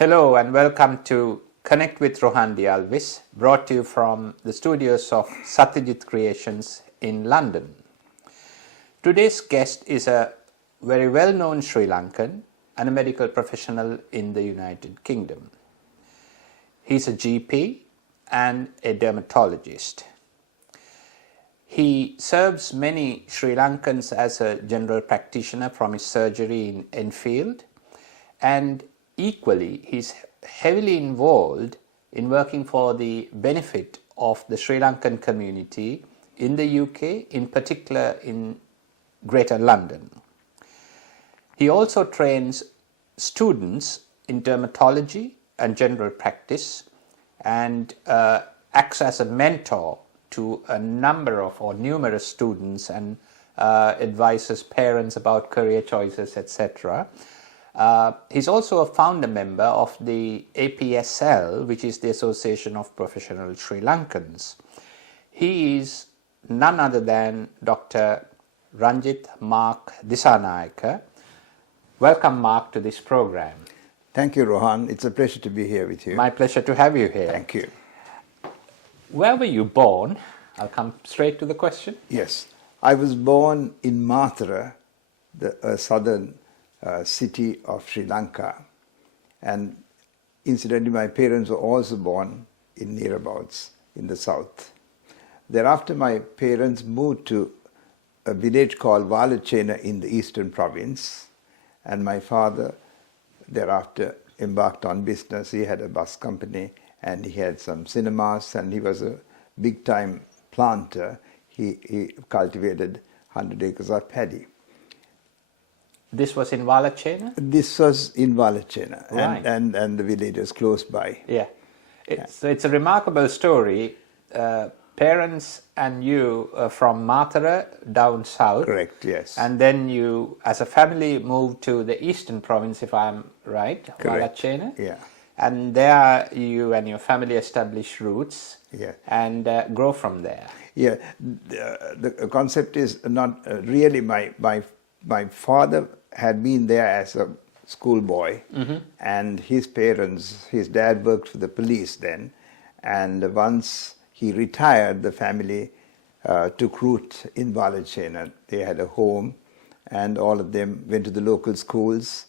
Hello and welcome to Connect with Rohan Dialvis, brought to you from the studios of Satyajit Creations in London. Today's guest is a very well-known Sri Lankan and a medical professional in the United Kingdom. He's a GP and a dermatologist. He serves many Sri Lankans as a general practitioner from his surgery in Enfield, and equally he's heavily involved in working for the benefit of the Sri Lankan community in the UK, in particular in Greater London. He also trains students in dermatology and general practice and acts as a mentor to a number of or numerous students and advises parents about career choices, etc. He's also a founder member of the APSL, which is the Association of Professional Sri Lankans. He is none other than Dr. Ranjith Marcus Dissanayake. Welcome, Marc, to this program. Thank you, Rohan. It's a pleasure to be here with you. My pleasure to have you here. Thank you. Where were you born? I'll come straight to the question. Yes. I was born in Mathura, the southern city of Sri Lanka. And incidentally, my parents were also born in nearabouts in the south. Thereafter, my parents moved to a village called Valachena in the eastern province. And my father thereafter embarked on business. He had a bus company and he had some cinemas, and he was a big-time planter. He cultivated 100 acres of paddy. This was in Valachena? This was in Valachena, right. and the village is close by. Yeah. So it's a remarkable story. Parents and you from Mathura down south. Correct, yes. And then you, as a family, moved to the eastern province, if I'm right, Valachena. Yeah. And there you and your family established roots, yeah, and grow from there. Yeah, the concept is not really my father had been there as a schoolboy, and his parents, his dad worked for the police then, and once he retired, the family took root in Valachena. They had a home, and all of them went to the local schools.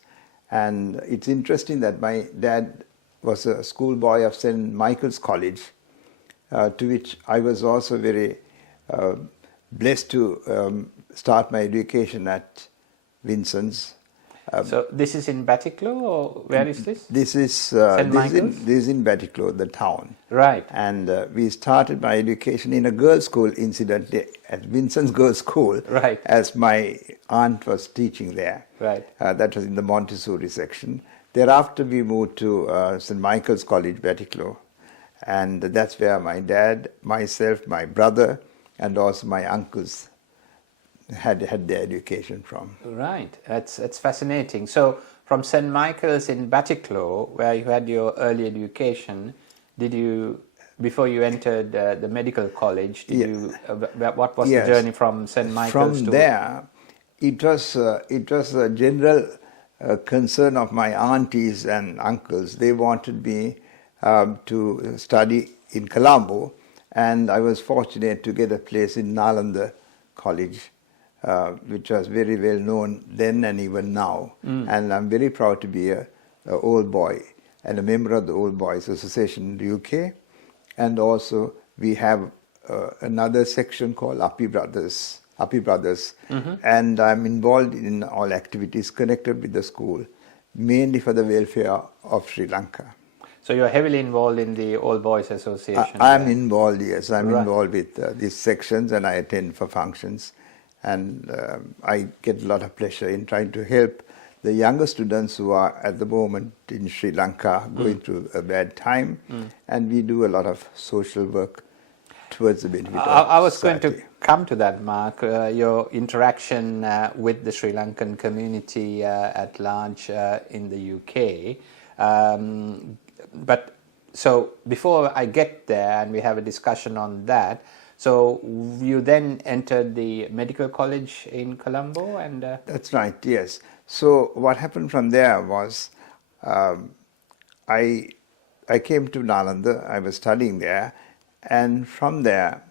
And it's interesting that my dad was a schoolboy of St. Michael's College, to which I was also very blessed to start my education at Vincent's. So this is in Batticaloa, or where is this? This is St. Michael's? This is in Batticaloa, the town. Right. And we started my education in a girls' school, incidentally, at Vincent's Girls' School. Right. As my aunt was teaching there. Right. That was in the Montessori section. Thereafter, we moved to St. Michael's College, Batticaloa. And that's where my dad, myself, my brother, and also my uncles had their education from. Right, that's fascinating. So from St. Michael's in Batticaloa, where you had your early education, did you, before you entered the medical college, what was the journey from St. Michael's from to... there, it was a general concern of my aunties and uncles. They wanted me to study in Colombo, and I was fortunate to get a place in Nalanda College, which was very well known then and even now. And I'm very proud to be a old boy and a member of the Old Boys Association in the UK. And also we have another section called Appy Brothers. And I'm involved in all activities connected with the school, mainly for the welfare of Sri Lanka. So you're heavily involved in the Old Boys Association? I'm involved, yes. I'm involved with these sections, and I attend for functions. And I get a lot of pleasure in trying to help the younger students who are at the moment in Sri Lanka going through a bad time. And we do a lot of social work towards the benefit of society. I was going to come to that, Marc, your interaction with the Sri Lankan community at large in the UK. But so before I get there and we have a discussion on that, so you then entered the medical college in Colombo, and that's right, yes. So what happened from there was I came to Nalanda. I was studying there, and from there,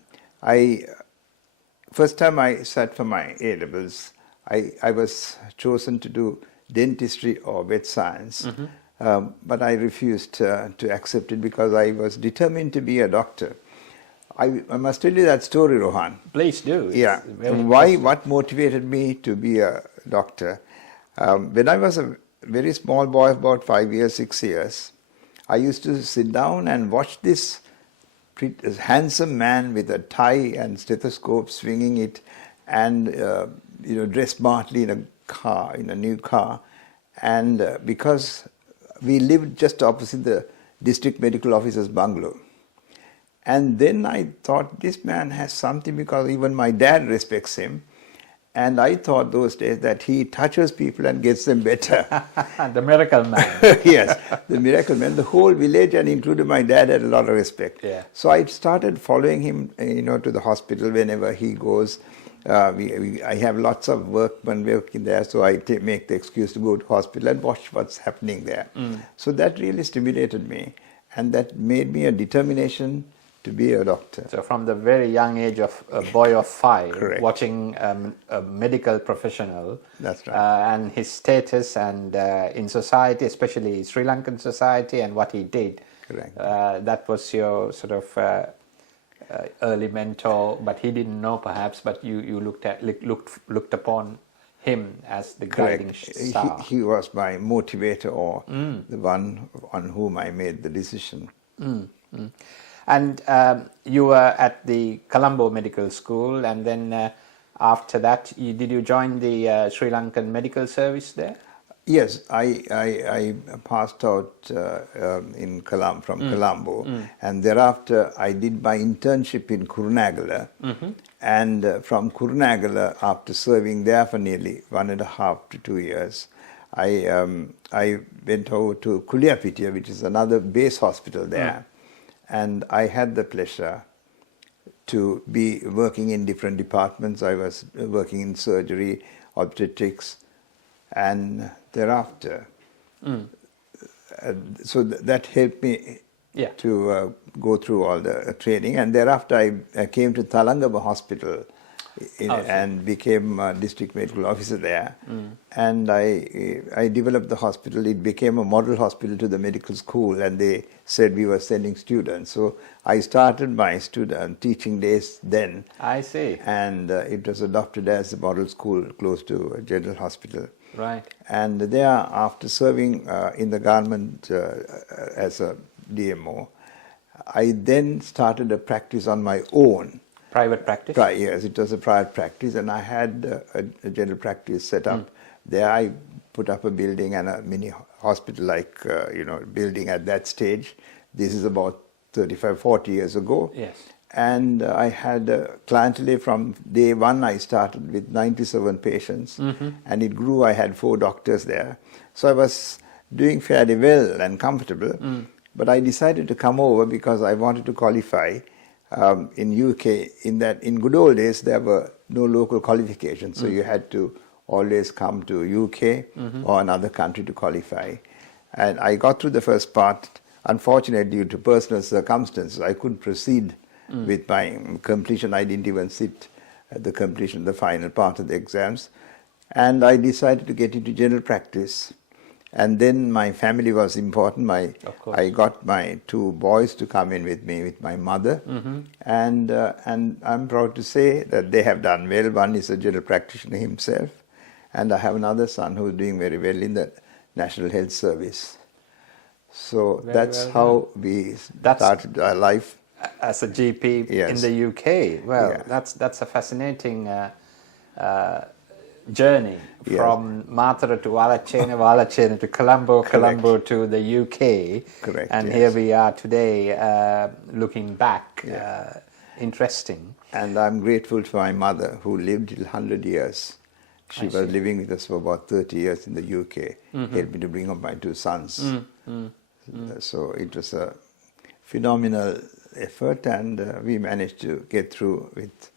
first time I sat for my A-levels, I was chosen to do dentistry or vet science, but I refused to accept it because I was determined to be a doctor. I must tell you that story, Rohan. Please do. It's Yeah. very What motivated me to be a doctor? When I was a very small boy, about 5 years, 6 years, I used to sit down and watch this handsome man with a tie and stethoscope swinging it, and dressed smartly in a new car, and because we lived just opposite the district medical officer's bungalow. And then I thought, this man has something, because even my dad respects him. And I thought those days that he touches people and gets them better. The miracle man. Yes, the miracle man. The whole village, and including my dad, had a lot of respect. Yeah. So I started following him, to the hospital whenever he goes. I have lots of workmen working there, so I make the excuse to go to hospital and watch what's happening there. So that really stimulated me, and that made me a determination to be a doctor. So from the very young age of a boy of 5, Correct. watching a medical professional, That's right. and his status and in society, especially Sri Lankan society, and what he did. Correct. That was your sort of early mentor, but he didn't know perhaps, but you looked upon him as the guiding star. He was my motivator, or the one on whom I made the decision. And you were at the Colombo Medical School, and then after that, did you join the Sri Lankan Medical Service there? Yes, I passed out from Colombo, and thereafter I did my internship in Kurunagala, and from Kurunagala, after serving there for nearly 1.5 to 2 years, I went over to Kuliapitiya, which is another base hospital there, and I had the pleasure to be working in different departments. I was working in surgery, obstetrics, and thereafter, so that helped me to go through all the training. And thereafter, I came to Thalangaba Hospital and became a district medical officer there. And I developed the hospital. It became a model hospital to the medical school, and they said we were sending students. So I started my student teaching days then. I see. And it was adopted as a model school close to a general hospital. Right. And there, after serving in the government as a DMO, I then started a practice on my own. Private practice? Yes, it was a private practice, and I had a general practice set up. There I put up a building and a mini hospital-like building at that stage. This is about 35, 40 years ago. Yes. And I had clientele from day one. I started with 97 patients, and it grew. I had 4 doctors there. So I was doing fairly well and comfortable. But I decided to come over because I wanted to qualify in UK. In good old days, there were no local qualifications. So you had to always come to UK or another country to qualify. And I got through the first part. Unfortunately, due to personal circumstances, I couldn't proceed with my completion. I didn't even sit at the completion of the final part of the exams. And I decided to get into general practice. And then my family was important. I got my 2 boys to come in with me, with my mother. And I'm proud to say that they have done well. One is a general practitioner himself. And I have another son who's doing very well in the National Health Service. So that's how we started our life. As a GP in the UK. Well, that's a fascinating journey from Matara to Walachena to Colombo, Colombo to the UK. Correct. And here we are today looking back. Interesting. And I'm grateful to my mother who lived till 100 years. She was living with us for about 30 years in the UK, helped me to bring up my 2 sons. So it was a phenomenal effort, and we managed to get through with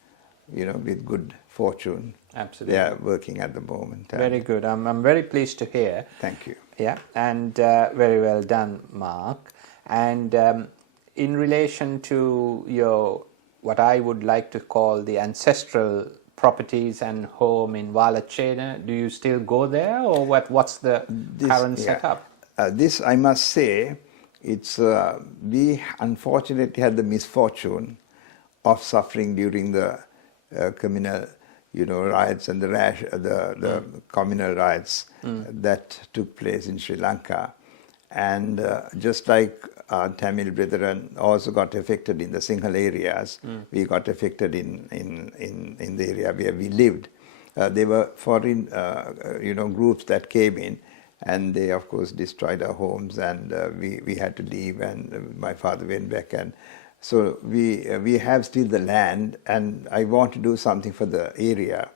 good fortune. Absolutely. They are working at the moment. Very good. I'm very pleased to hear. Thank you. Yeah, and very well done, Marc. And in relation to your, what I would like to call the Ancestral Properties and home in Walachena, do you still go there, or what's the current setup? This, I must say, it's we unfortunately had the misfortune of suffering during the communal, riots and the communal riots that took place in Sri Lanka, and just like our Tamil brethren also got affected in the Sinhala areas, we got affected in the area where we lived. There were foreign, groups that came in, and they of course destroyed our homes, and we had to leave, and my father went back, and so we have still the land, and I want to do something for the area,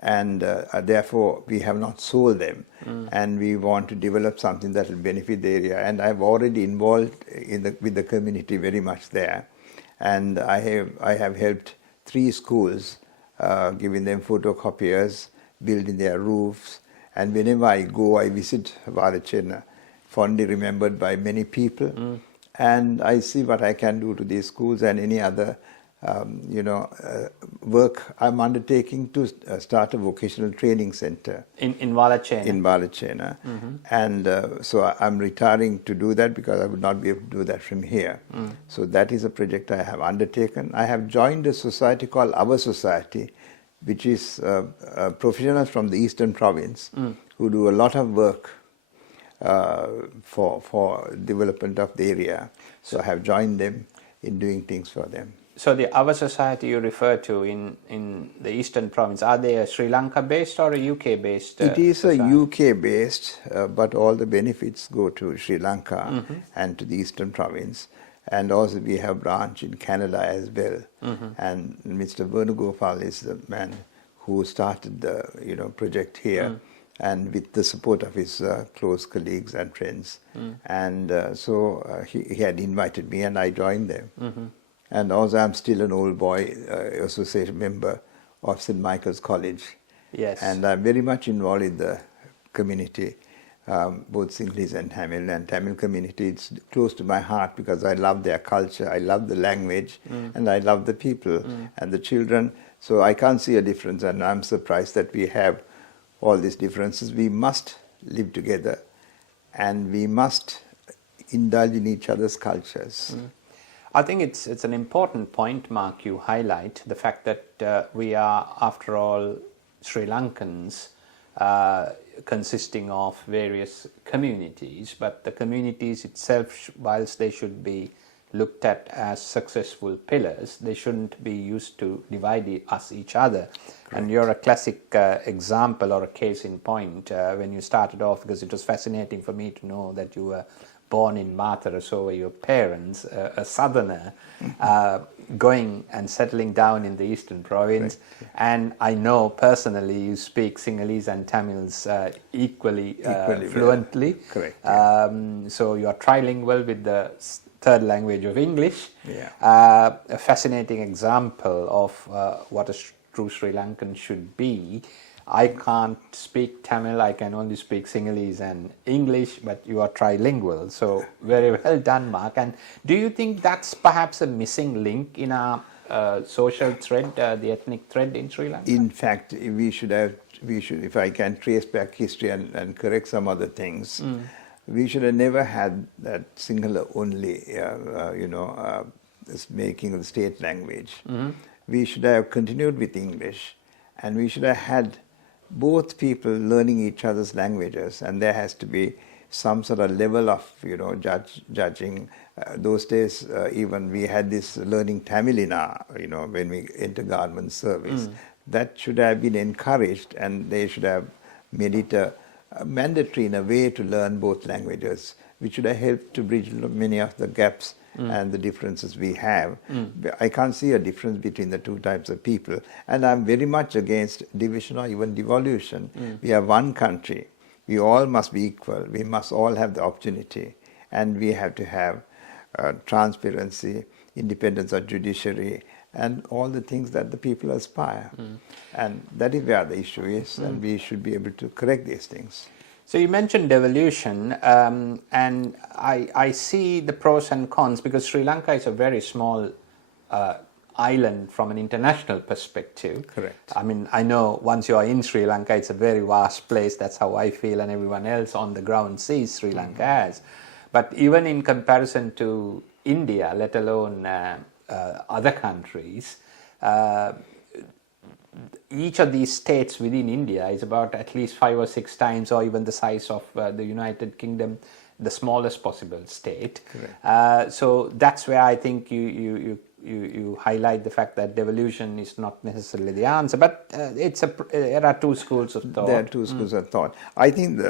and therefore we have not sold them, and we want to develop something that will benefit the area, and I've already involved with the community very much there, and I have helped 3 schools, giving them photocopiers, building their roofs, and whenever I go, I visit Walachena, fondly remembered by many people, and I see what I can do to these schools and any other work I'm undertaking to start a vocational training center In Walachena? In Walachena. And so I'm retiring to do that because I would not be able to do that from here. So that is a project I have undertaken. I have joined a society called Our Society, which is professionals from the Eastern Province who do a lot of work for development of the area. So I have joined them in doing things for them. So the Our Society you refer to in the Eastern Province, are they a Sri Lanka based or a UK based? It is society? a UK based, but all the benefits go to Sri Lanka and to the Eastern Province. And also we have branch in Canada as well. And Mr. Venugopal is the man who started the project here, and with the support of his close colleagues and friends. And so he had invited me, and I joined them. And also I'm still an old boy association member of St. Michael's College. Yes. And I'm very much involved in the community, both Sinhalese and Tamil community. It's close to my heart because I love their culture, I love the language, and I love the people and the children. So I can't see a difference, and I'm surprised that we have all these differences. We must live together, and we must indulge in each other's cultures. I think it's an important point, Marc, you highlight, the fact that we are, after all, Sri Lankans, consisting of various communities, but the communities itself, whilst they should be looked at as successful pillars, they shouldn't be used to divide each other. Correct. And you're a classic example or a case in point when you started off, because it was fascinating for me to know that you were born in Mathura, so were your parents, a southerner, going and settling down in the Eastern Province. Right. And I know personally you speak Sinhalese and Tamils equally fluently. Correct. So you are trilingual with the third language of English. Yeah. A fascinating example of what a true Sri Lankan should be. I can't speak Tamil, I can only speak Sinhalese and English, but you are trilingual. So very well done, Marc. And do you think that's perhaps a missing link in our social thread, the ethnic thread in Sri Lanka? In fact, we should, if I can trace back history and correct some other things, we should have never had that Sinhala only, making the state language. We should have continued with English, and we should have had both people learning each other's languages, and there has to be some sort of level of judging. Those days, even we had this learning Tamil in our, when we enter government service. That should have been encouraged, and they should have made it mandatory in a way to learn both languages, which should have helped to bridge many of the gaps and the differences we have. I can't see a difference between the two types of people, and I'm very much against division or even devolution. We are one country. We all must be equal. We must all have the opportunity, and we have to have transparency, independence of judiciary, and all the things that the people aspire. And that is where the issue is, and we should be able to correct these things. So you mentioned devolution, and I see the pros and cons, because Sri Lanka is a very small island from an international perspective. Correct. I mean, I know once you are in Sri Lanka, it's a very vast place. That's how I feel, and everyone else on the ground sees Sri Lanka as. But even in comparison to India, let alone other countries, each of these states within India is about at least 5 or 6 times, or even the size of the United Kingdom, the smallest possible state. So that's where I think you highlight the fact that devolution is not necessarily the answer, but there are two schools of thought. There are two schools of thought. I think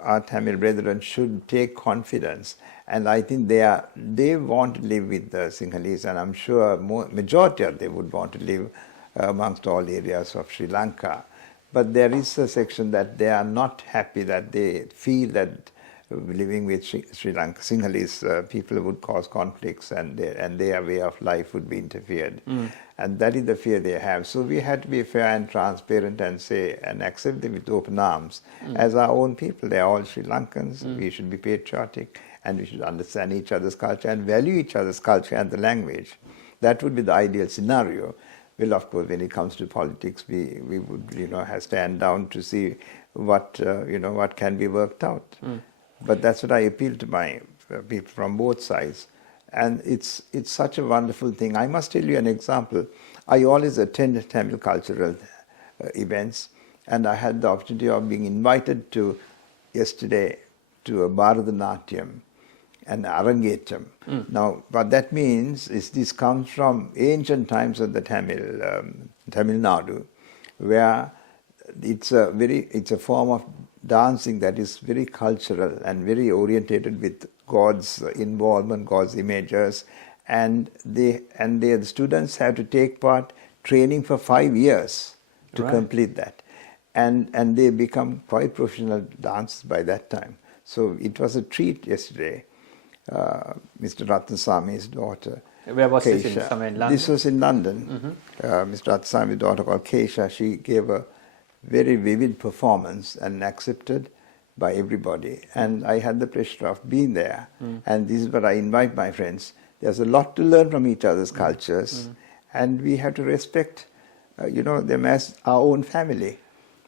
our Tamil brethren should take confidence, and I think they want to live with the Sinhalese, and I'm sure majority of them would want to live amongst all areas of Sri Lanka. But there is a section that they are not happy, that they feel that living with Sri Lanka Sinhalese people would cause conflicts, and their way of life would be interfered. And that is the fear they have. So we have to be fair and transparent and say and accept them with open arms as our own people. They are all Sri Lankans. We should be patriotic, and we should understand each other's culture and value each other's culture and the language. That would be the ideal scenario. Well, of course, when it comes to politics, we would have stand down to see what can be worked out. But that's what I appeal to my people from both sides. And it's such a wonderful thing. I must tell you an example. I always attend Tamil cultural events, and I had the opportunity of being invited yesterday to a Bharatanatyam, an Arangetam. Now, what that means is this comes from ancient times of the Tamil Nadu, where it's a form of dancing that is very cultural and very orientated with God's involvement, God's images, and the students have to take part training for 5 years to complete that, and they become quite professional dancers by that time. So it was a treat yesterday. Mr. Ratnaswamy's daughter. Where was Keisha. this, somewhere in London? This was in London. Mr. Ratnaswamy's daughter called Keisha, she gave a very vivid performance and accepted by everybody. And I had the pleasure of being there. And this is what I invite my friends. There's a lot to learn from each other's cultures, and we have to respect them as our own family.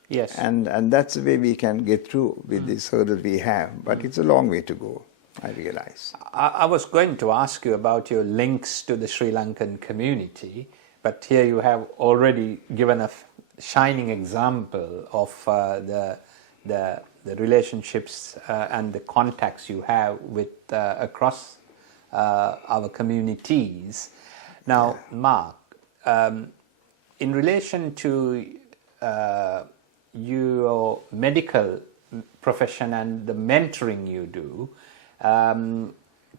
Yes. And that's the way we can get through with this hurdle we have. But it's a long way to go, I realize. I was going to ask you about your links to the Sri Lankan community, but here you have already given a shining example of the relationships and the contacts you have with across our communities. Now, Marc, in relation to your medical profession and the mentoring you do,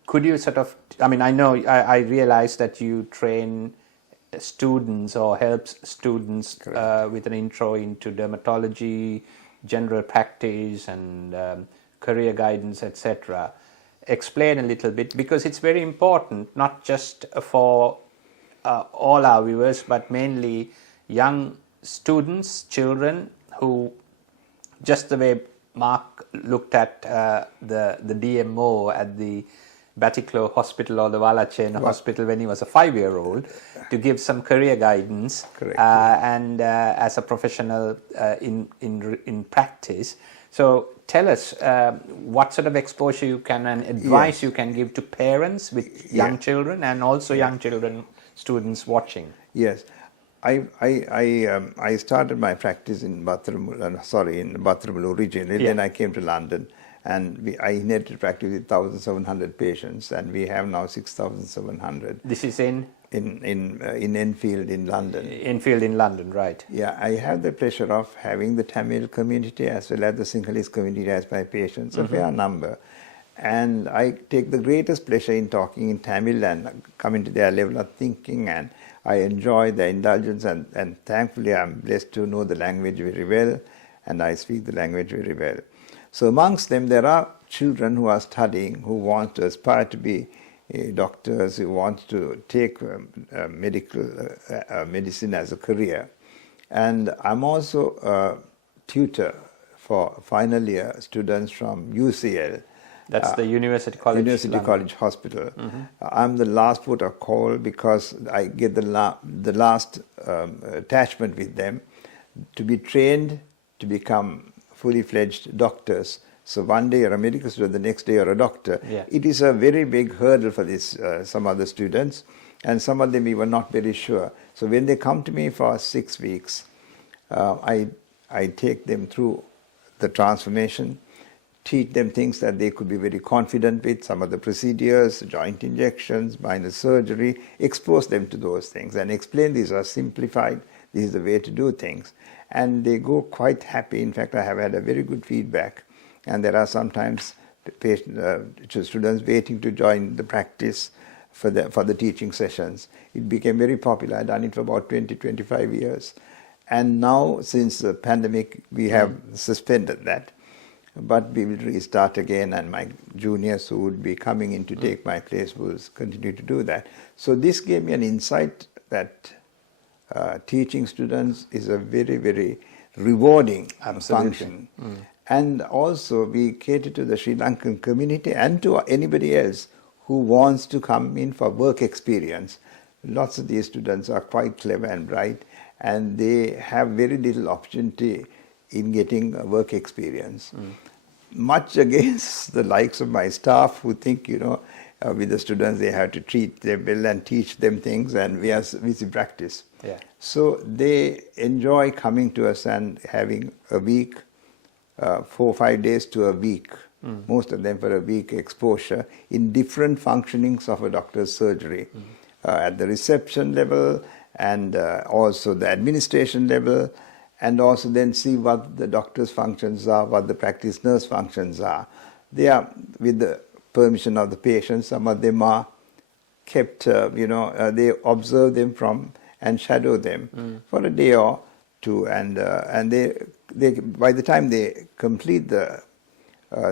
could you I realize that you train students or help students with an intro into dermatology, general practice, and career guidance, etc. Explain a little bit, because it's very important, not just for all our viewers, but mainly young students, children who, just the way Marc looked at the DMO at the Batticaloa Hospital or the Walachena Hospital when he was a 5-year-old, to give some career guidance and as a professional in practice. So tell us what sort of exposure you can and advice you can give to parents with young children and also young children, students watching. Yes. I started my practice in Bathramulu originally, then I came to London, and I inherited practice with 1,700 patients, and we have now 6,700. This is in Enfield in London. Enfield in London, right. Yeah, I have the pleasure of having the Tamil community as well as the Sinhalese community as my patients, a fair number. And I take the greatest pleasure in talking in Tamil and coming to their level of thinking, and I enjoy the indulgence, and thankfully I'm blessed to know the language very well, and I speak the language very well. So amongst them there are children who are studying, who want to aspire to be doctors who want to take medicine as a career. And I'm also a tutor for final year students from UCL. That's the University College. University College Hospital. I'm the last port of call because I get the last attachment with them to be trained to become fully fledged doctors. So one day you're a medical student, the next day you're a doctor. Yeah. It is a very big hurdle for this, some other students, and some of them even not very sure. So when they come to me for 6 weeks, I take them through the transformation, teach them things that they could be very confident with, some of the procedures, joint injections, minor surgery, expose them to those things and explain these are simplified, this is the way to do things. And they go quite happy. In fact, I have had a very good feedback. And there are sometimes students waiting to join the practice for the teaching sessions. It became very popular. I've done it for about 20-25 years. And now, since the pandemic, we have suspended that. But we will restart again, and my juniors who would be coming in to take my place will continue to do that. So this gave me an insight that teaching students is a very, very rewarding function. And also we cater to the Sri Lankan community and to anybody else who wants to come in for work experience. Lots of these students are quite clever and bright, and they have very little opportunity in getting a work experience. Much against the likes of my staff who think, with the students they have to treat them well and teach them things, and we are busy practice. Yeah. So they enjoy coming to us and having a week, 4 or 5 days to a week, most of them for a week exposure in different functionings of a doctor's surgery, at the reception level and also the administration level, and also then see what the doctor's functions are, what the practice nurse functions are. They are, with the permission of the patient, some of them are kept, they observe them from and shadow them for a day or two, and they by the time they complete the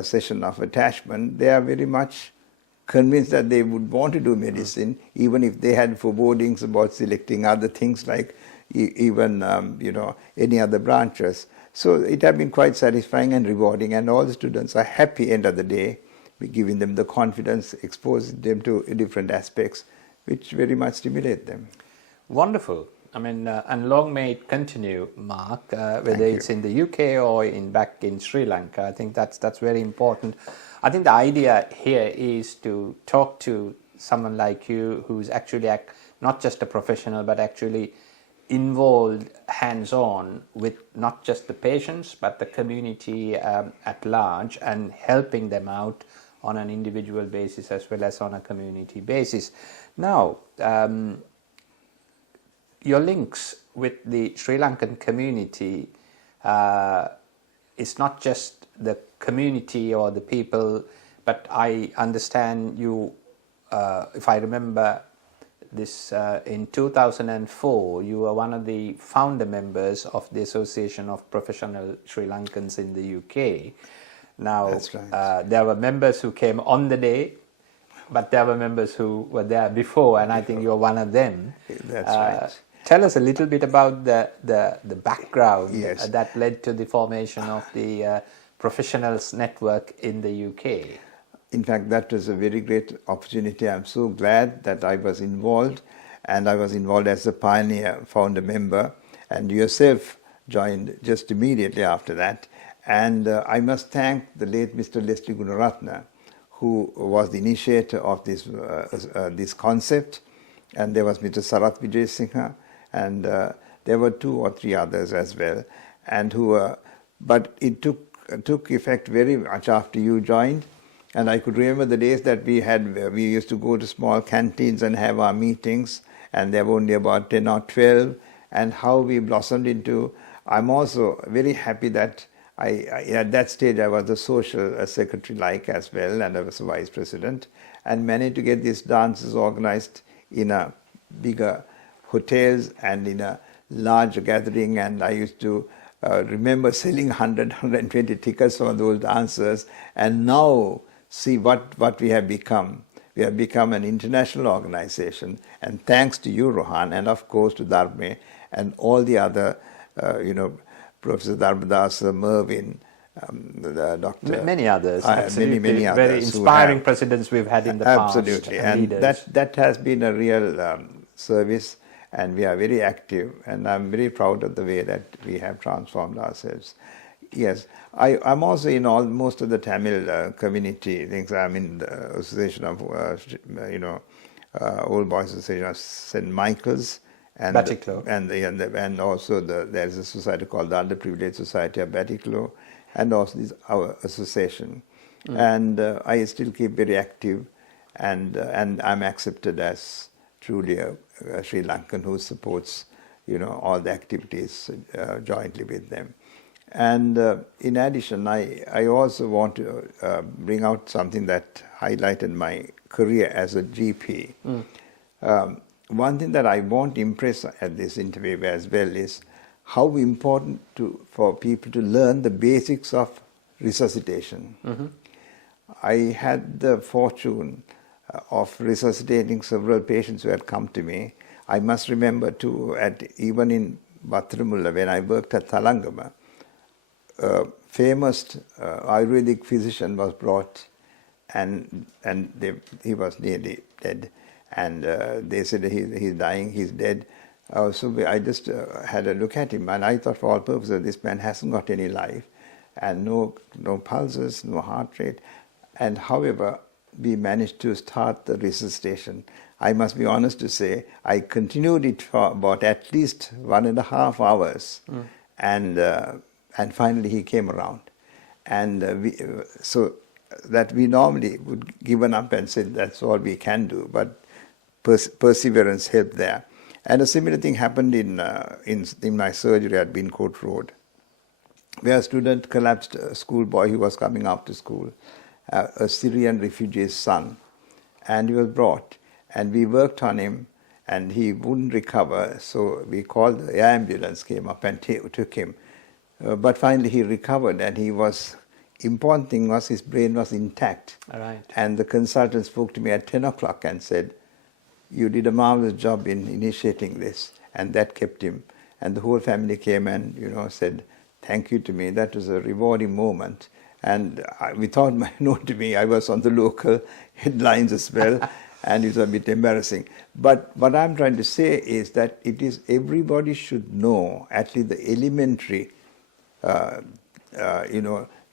session of attachment, they are very much convinced that they would want to do medicine, even if they had forebodings about selecting other things like even any other branches. So it has been quite satisfying and rewarding, and all the students are happy end of the day. We're giving them the confidence, exposing them to different aspects, which very much stimulate them. Wonderful. I mean, and long may it continue, Marc, whether it's in the UK or back in Sri Lanka. I think that's very important. I think the idea here is to talk to someone like you who's actually not just a professional, but actually involved hands-on with not just the patients, but the community at large, and helping them out on an individual basis as well as on a community basis. Now, your links with the Sri Lankan community is not just the community or the people, but I understand you, if I remember this, in 2004, you were one of the founder members of the Association of Professional Sri Lankans in the UK. Now, That's right. there were members who came on the day, but there were members who were there before, and I think you're one of them. That's right. Tell us a little bit about the background Yes. that led to the formation of the Professionals Network in the UK. In fact, that was a very great opportunity. I'm so glad that I was involved, and I was involved as a pioneer founder member, and yourself joined just immediately after that. And I must thank the late Mr. Leslie Gunaratna, who was the initiator of this concept, and there was Mr. Sarath Vijayasinghe, and there were 2 or 3 others as well, and but it took effect very much after you joined. And I could remember the days that we used to go to small canteens and have our meetings, and there were only about 10 or 12, and how we blossomed into. I'm also very happy that at that stage I was the social secretary as well, and I was a vice president, and managed to get these dances organized in a bigger hotels and in a large gathering. And I used to remember selling 100, 120 tickets for those dancers, and now see what we have become. We have become an international organization, and thanks to you, Rohan, and of course to Dharme and all the other, Professor Dharmadas, Mervyn, the Dr. Many others, absolutely. Many others. Very inspiring presidents we've had in the past. Absolutely, and leaders. that has been a real service, and we are very active, and I'm very proud of the way that we have transformed ourselves. Yes, I'm also in most of the Tamil community things. I'm in the association of, Old Boys Association of St. Michael's, and also there's a society called the Underprivileged Society of Batiklo, and also our association. And I still keep very active, and I'm accepted as truly a Sri Lankan who supports, all the activities jointly with them. And in addition, I also want to bring out something that highlighted my career as a GP. One thing that I want to impress at this interview as well is how important for people to learn the basics of resuscitation. I had the fortune of resuscitating several patients who had come to me. I must remember too, even in Bathramulla, when I worked at Thalangama, a famous Ayurvedic physician was brought, and he was nearly dead, and they said he's dying, he's dead. So I just had a look at him, and I thought, for all purposes, this man hasn't got any life, and no pulses, no heart rate. And however, we managed to start the resuscitation. I must be honest to say, I continued it for about at least 1.5 hours, and finally he came around. And so that we normally would given up and said that's all we can do, but perseverance helped there. And a similar thing happened in my surgery at Bincote Road, where a student collapsed, a schoolboy who was coming after school, a Syrian refugee's son, and he was brought, and we worked on him, and he wouldn't recover, so we called the air ambulance, came up and took him. But finally he recovered, and important thing was his brain was intact. All right. And the consultant spoke to me at 10 o'clock and said, "You did a marvelous job in initiating this," and that kept him. And the whole family came and, said thank you to me. That was a rewarding moment. And without my note to me, I was on the local headlines as well, and it was a bit embarrassing. But what I'm trying to say is that everybody should know at least the elementary,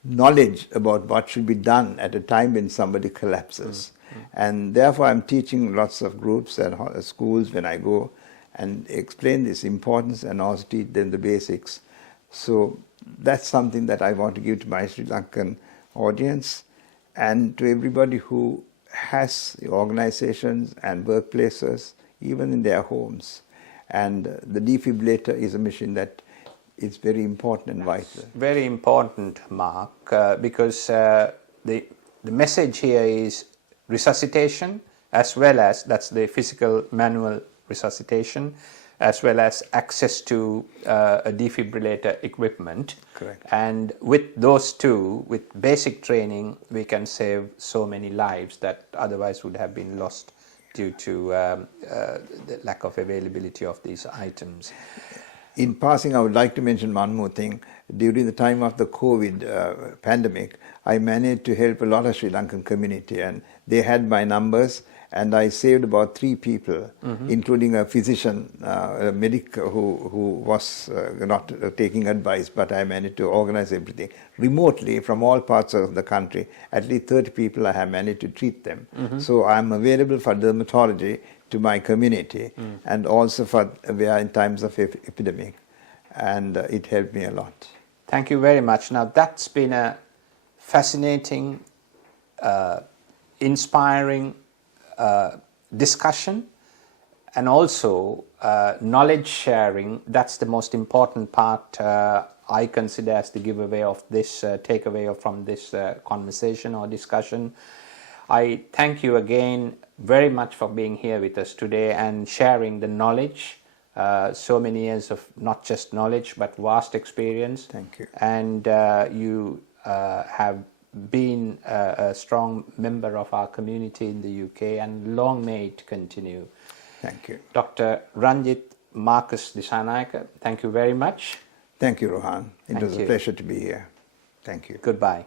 knowledge about what should be done at a time when somebody collapses. And therefore I'm teaching lots of groups and schools when I go and explain this importance and also teach them the basics. So that's something that I want to give to my Sri Lankan audience and to everybody who has organizations and workplaces, even in their homes. And the defibrillator is a machine that is very important and vital. Very important, Marc, because the message here is resuscitation, as well as, that's the physical manual resuscitation, as well as access to a defibrillator equipment. Correct. And with those two, with basic training, we can save so many lives that otherwise would have been lost due to the lack of availability of these items. In passing, I would like to mention one more thing. During the time of the COVID pandemic, I managed to help a lot of Sri Lankan community, and they had my numbers, and I saved about 3 people, including a physician, a medic who was not taking advice, but I managed to organize everything remotely from all parts of the country. At least 30 people I have managed to treat them. So I'm available for dermatology to my community, and also we are in times of epidemic, and it helped me a lot. Thank you very much. Now that's been a fascinating, inspiring discussion, and also knowledge sharing. That's the most important part I consider as the giveaway of this, takeaway from this conversation or discussion. I thank you again very much for being here with us today and sharing the knowledge, so many years of not just knowledge but vast experience. Thank you. And you have been a strong member of our community in the UK, and long may it continue. Thank you. Dr. Ranjith Marcus Dissanayake, thank you very much. Thank you, Rohan. It Thank was you. a pleasure to be here. Thank you. Goodbye.